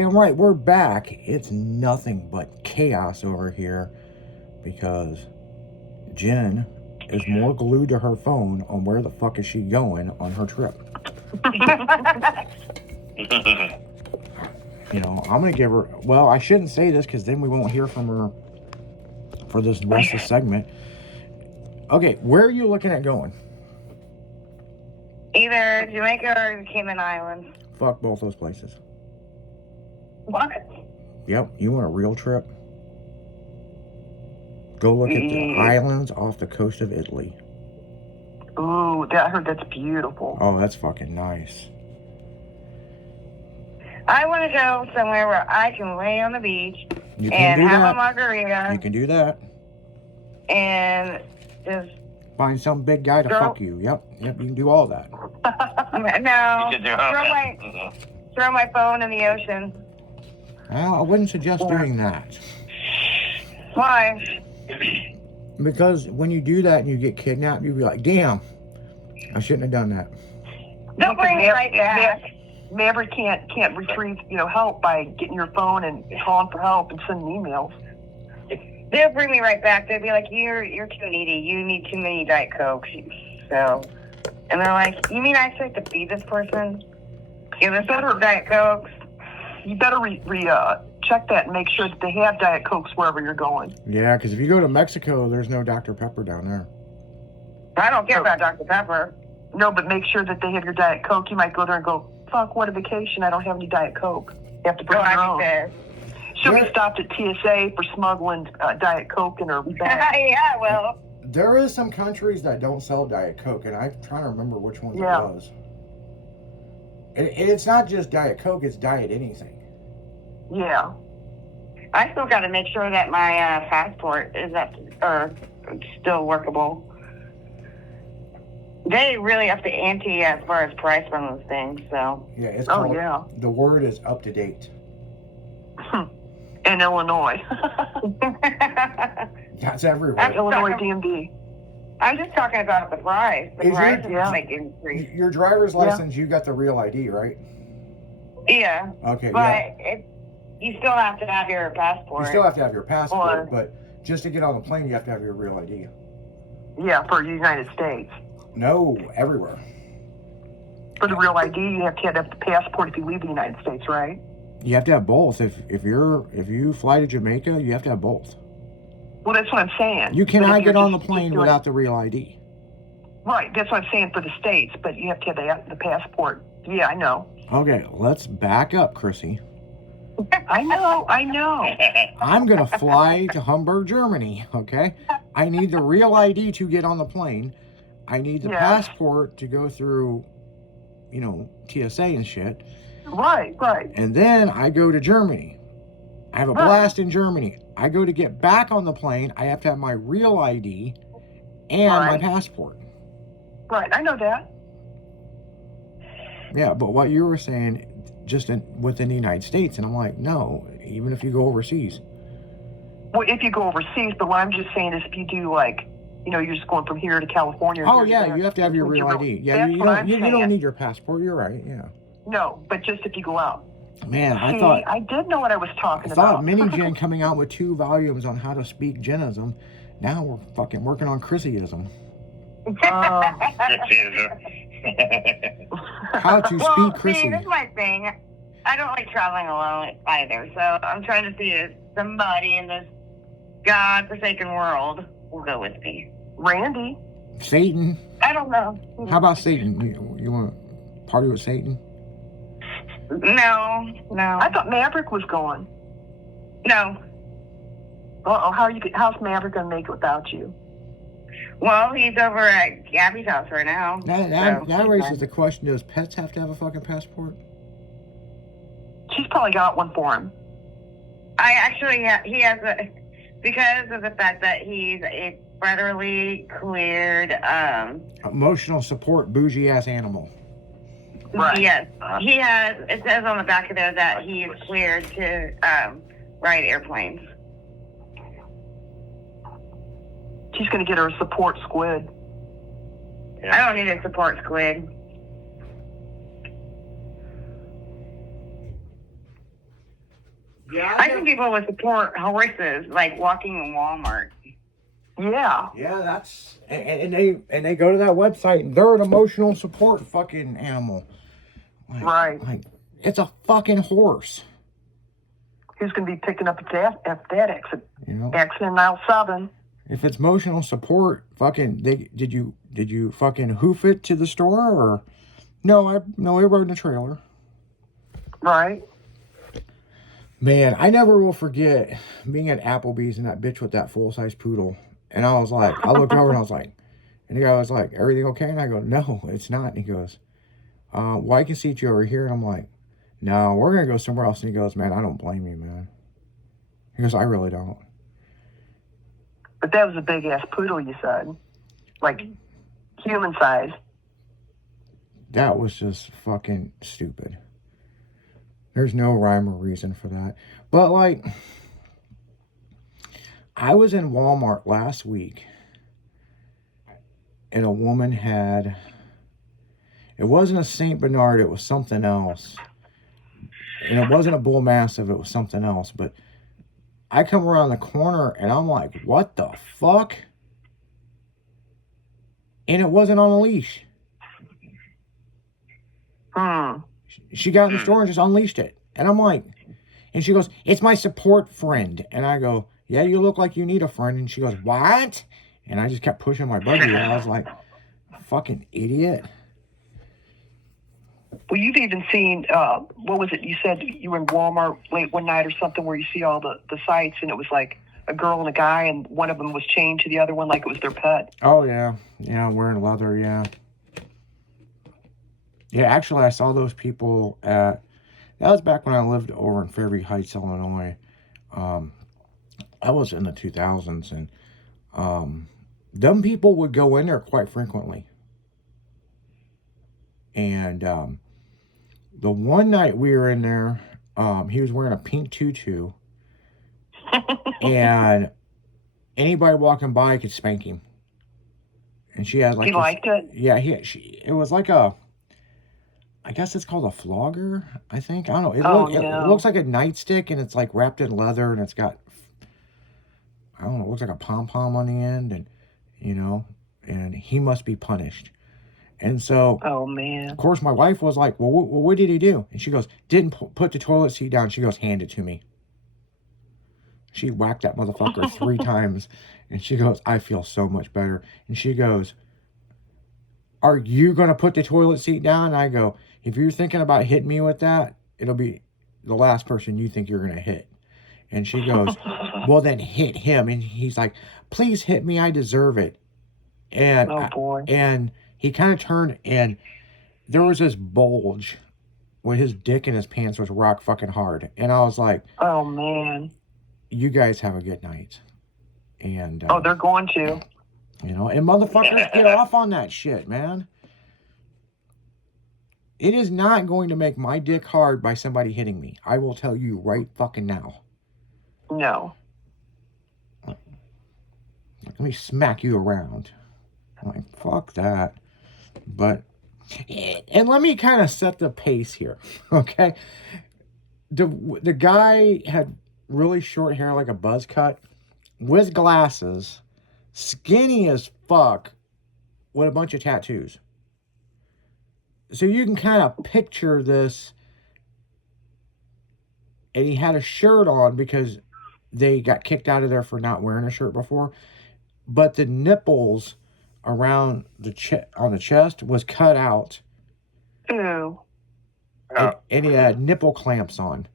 Damn right, we're back. It's nothing but chaos over here because Jen is more glued to her phone on where the fuck is she going on her trip. I'm going to give her... Well, I shouldn't say this because then we won't hear from her for this rest of the segment. Okay, where are you looking at going? Either Jamaica or Cayman Islands. Fuck both those places. What? Yep, you want a real trip? Go look at the islands off the coast of Italy. Ooh, I heard that's beautiful. Oh, that's fucking nice. I want to go somewhere where I can lay on the beach You and can do have that. a margarita You can do that. and just Find some big guy to fuck you. Yep, you can do all that. throw my phone in the ocean. Well, I wouldn't suggest doing that. Why? Because when you do that and you get kidnapped, you'll be like, damn, I shouldn't have done that. Don't bring me right back. Maverick can't retrieve help by getting your phone and calling for help and sending emails. They'll bring me right back. They'll be like, you're too needy. You need too many Diet Cokes. So, and they're like, you mean I actually have to feed this person? Give us some Diet Cokes. You better check that and make sure that they have Diet Cokes wherever you're going. Yeah, because if you go to Mexico, there's no Dr. Pepper down there. I don't care about Dr. Pepper. No, but make sure that they have your Diet Coke. You might go there and go, fuck, what a vacation. I don't have any Diet Coke. You have to bring your own. She'll be stopped at TSA for smuggling Diet Coke in her bag. Yeah, well. There is some countries that don't sell Diet Coke, and I'm trying to remember which ones it was. It's not just Diet Coke, it's Diet anything. Yeah. I still got to make sure that my passport is still workable. They really have to ante as far as price on those things, so. Yeah, it's called, the word is up to date. In Illinois. That's everywhere. Illinois DMV. I'm just talking about the price. The price is like increased. Your driver's license, you got the real ID, right? Yeah. Okay, but you still have to have your passport. You still have to have your passport, but just to get on the plane, you have to have your real ID. Yeah, for the United States. No, everywhere. For the real ID, you have to have the passport if you leave the United States, right? You have to have both. If you fly to Jamaica, you have to have both. Well, that's what I'm saying. You cannot get on the plane without the real ID. Right, that's what I'm saying for the States, but you have to have the passport. Yeah, I know. Okay, let's back up, Chrissy. I know. I'm going to fly to Hamburg, Germany, okay? I need the real ID to get on the plane. I need the passport to go through, TSA and shit. Right. And then I go to Germany. I have a blast in Germany. I go to get back on the plane. I have to have my real ID and my passport. Right, I know that. Yeah, but what you were saying, just within the United States, and I'm like, no, even if you go overseas. Well, if you go overseas, but what I'm just saying is if you do you're just going from here to California. Oh, yeah, you have to have your real ID. Yeah, you don't need your passport. You're right, yeah. No, but just if you go out. Man, I did know what I was talking about. I thought Mini Jen coming out with 2 volumes on how to speak Jenism. Now we're fucking working on Chrissyism. How to speak Chrissy. See, this is my thing. I don't like traveling alone either, so I'm trying to see if somebody in this godforsaken world will go with me. Randy. Satan. I don't know. How about Satan? You want to party with Satan? No. I thought Maverick was going. No. Uh-oh, how's Maverick going to make it without you? Well, he's over at Gabby's house right now. That raises the question, does pets have to have a fucking passport? She's probably got one for him. He has because of the fact that he's a federally cleared... emotional support bougie-ass animal. Right. Yes. He has, it says on the back of there that he is cleared to ride airplanes. She's going to get her a support squid. Yeah. I don't need a support squid. Yeah, I think people would support horses, like walking in Walmart. Yeah. Yeah, that's and they go to that website and they're an emotional support fucking animal. Like, Right. Like it's a fucking horse. Who's going to be picking up at that exit? You know, Accident mile 7. if it's emotional support, fucking did you fucking hoof it to the store or no? I rode in a trailer. Right. Man, I never will forget being at Applebee's and that bitch with that full size poodle. And I was like, I looked over and I was like, and the guy was like, everything okay? And I go, no, it's not. And he goes, well, I can seat you over here. And I'm like, no, we're going to go somewhere else. And he goes, man, I don't blame you, man. He goes, I really don't. But that was a big ass poodle, you said. Like, human size. That was just fucking stupid. There's no rhyme or reason for that. But, like, I was in Walmart last week, and a woman had, it wasn't a St. Bernard, it was something else. And it wasn't a Bull Mastiff, it was something else. But I come around the corner, and I'm like, what the fuck? And it wasn't on a leash. She got in the store and just unleashed it. And I'm like, and she goes, it's my support friend. And I go, yeah, you look like you need a friend. And she goes, what? And I just kept pushing my buggy. And I was like, fucking idiot. Well, you've even seen, what was it? You said you were in Walmart late one night or something where you see all the sites, and it was like a girl and a guy, and one of them was chained to the other one like it was their pet. Oh, yeah. Yeah, wearing leather, yeah. Yeah, actually, I saw those people at, that was back when I lived over in Fairview Heights, Illinois. I was in the 2000s, and them people would go in there quite frequently. And the one night we were in there, he was wearing a pink tutu, and anybody walking by could spank him. And she had like he liked it? Yeah, it was like a, I guess it's called a flogger, I think. I don't know. It looks like a nightstick, and it's like wrapped in leather, and it's got, I don't know, it looks like a pom-pom on the end, and, you know, and he must be punished. And so, oh, man. Of course, my wife was like, well, what did he do? And she goes, didn't put the toilet seat down. She goes, hand it to me. She whacked that motherfucker 3 times. And she goes, I feel so much better. And she goes, are you going to put the toilet seat down? And I go, if you're thinking about hitting me with that, it'll be the last person you think you're going to hit. And she goes, well, then hit him. And he's like, please hit me. I deserve it. And, oh, boy. And he kind of turned, and there was this bulge where his dick in his pants was rock fucking hard. And I was like, oh, man. You guys have a good night. And oh, they're going to. You know, and motherfuckers get off on that shit, man. It is not going to make my dick hard by somebody hitting me. I will tell you right fucking now. No. Let me smack you around. I'm like, fuck that. But, and let me kind of set the pace here, okay? The guy had really short hair, like a buzz cut, with glasses, skinny as fuck, with a bunch of tattoos. So you can kind of picture this. And he had a shirt on because they got kicked out of there for not wearing a shirt before. But the nipples around on the chest was cut out. Ew. And he had nipple clamps on.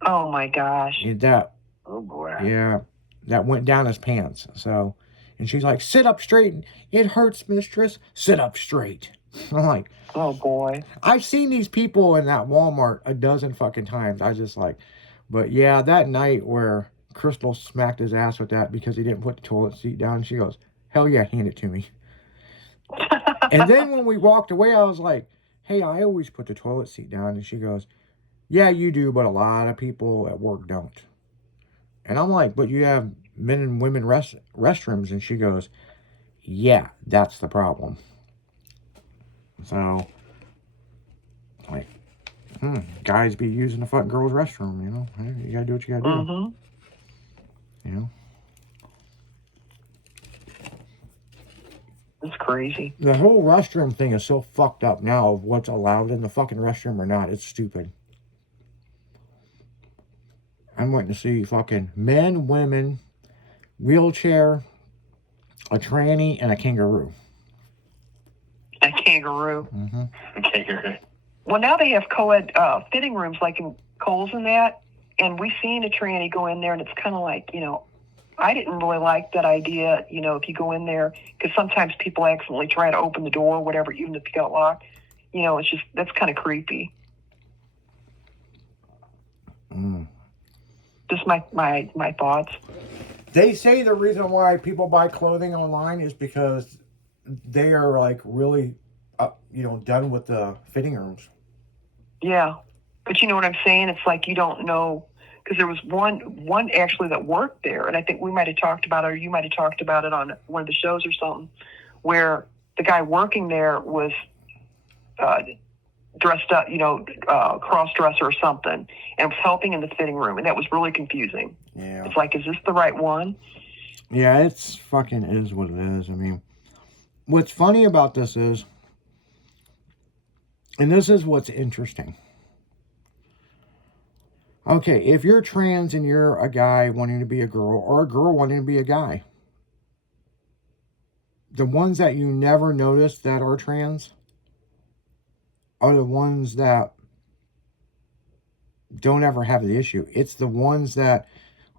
Oh my gosh. And that, oh boy. Yeah, that went down his pants. So, and she's like, sit up straight. It hurts, mistress. Sit up straight. I'm like, oh boy. I've seen these people in that Walmart a dozen fucking times. I just like, but yeah, that night where Crystal smacked his ass with that because he didn't put the toilet seat down, she goes, hell yeah, hand it to me. And then when we walked away, I was like, hey, I always put the toilet seat down. And she goes, yeah, you do, but a lot of people at work don't. And I'm like, but you have men and women restrooms. And she goes, yeah, that's the problem. So, like, Guys be using the fucking girls' restroom, you know. Hey, you gotta do what you gotta do. You know. It's crazy. The whole restroom thing is so fucked up now of what's allowed in the fucking restroom or not. It's stupid. I'm waiting to see fucking men, women, wheelchair, a tranny, and a kangaroo. A kangaroo. Kangaroo. Well, now they have co-ed fitting rooms like in Kohl's and that, and we've seen a tranny go in there, and it's kind of like, you know, I didn't really like that idea, you know, if you go in there, because sometimes people accidentally try to open the door or whatever, even if you got locked. You know, it's just, that's kind of creepy. Just my thoughts. They say the reason why people buy clothing online is because they are like really, you know, done with the fitting rooms. Yeah, but you know what I'm saying? It's like you don't know, because there was one actually that worked there, and I think we might have talked about it, or you might have talked about it on one of the shows or something, where the guy working there was dressed up, you know, cross-dresser or something, and was helping in the fitting room, and that was really confusing. Yeah. It's like, is this the right one? Yeah, it's fucking is what it is. I mean, what's funny about this is, and this is what's interesting. Okay, if you're trans and you're a guy wanting to be a girl, or a girl wanting to be a guy, the ones that you never notice that are trans are the ones that don't ever have the issue. It's the ones that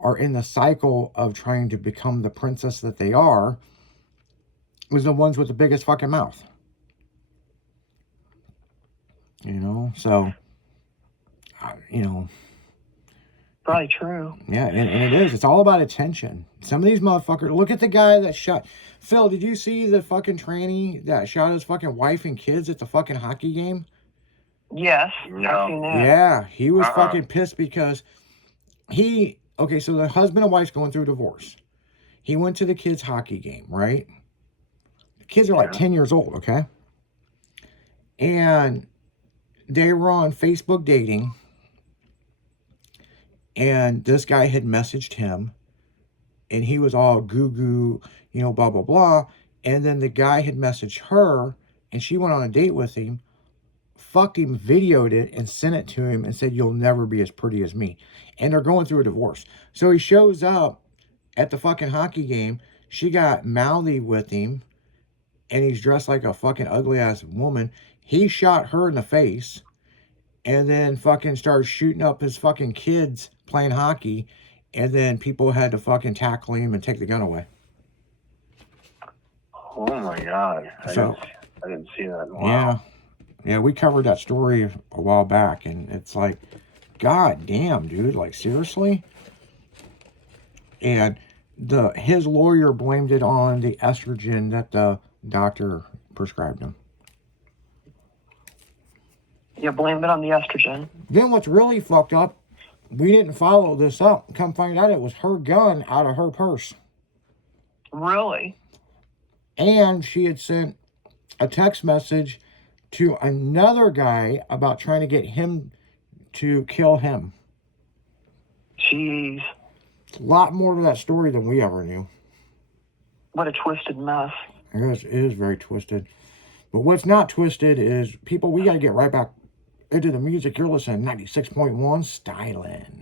are in the cycle of trying to become the princess that they are, is the ones with the biggest fucking mouth. You know, so, you know. Probably true. Yeah, and it is. It's all about attention. Some of these motherfuckers, look at the guy that shot. Phil, did you see the fucking tranny that shot his fucking wife and kids at the fucking hockey game? Yes, No. I've seen that. Yeah, he was fucking pissed because okay, so the husband and wife's going through a divorce. He went to the kids' hockey game, right? The kids are like 10 years old, okay? And they were on Facebook dating. And this guy had messaged him. And he was all goo-goo, you know, blah, blah, blah. And then the guy had messaged her. And she went on a date with him. Fucked him, videoed it, and sent it to him and said, "You'll never be as pretty as me." And they're going through a divorce. So he shows up at the fucking hockey game. She got mouthy with him. And he's dressed like a fucking ugly-ass woman. He shot her in the face. And then fucking started shooting up his fucking kids playing hockey. And then people had to fucking tackle him and take the gun away. Oh my God. I didn't see that. Wow. Yeah. Yeah, we covered that story a while back, and it's like, God damn, dude, like, seriously? And his lawyer blamed it on the estrogen that the doctor prescribed him. Yeah, blame it on the estrogen. Then what's really fucked up, we didn't follow this up. Come find out it was her gun out of her purse. Really? And she had sent a text message to another guy about trying to get him to kill him. Jeez. A lot more to that story than we ever knew. What a twisted mess. It is very twisted. But what's not twisted is, people, we got to get right back into the music. You're listening to 96.1 Stylin'.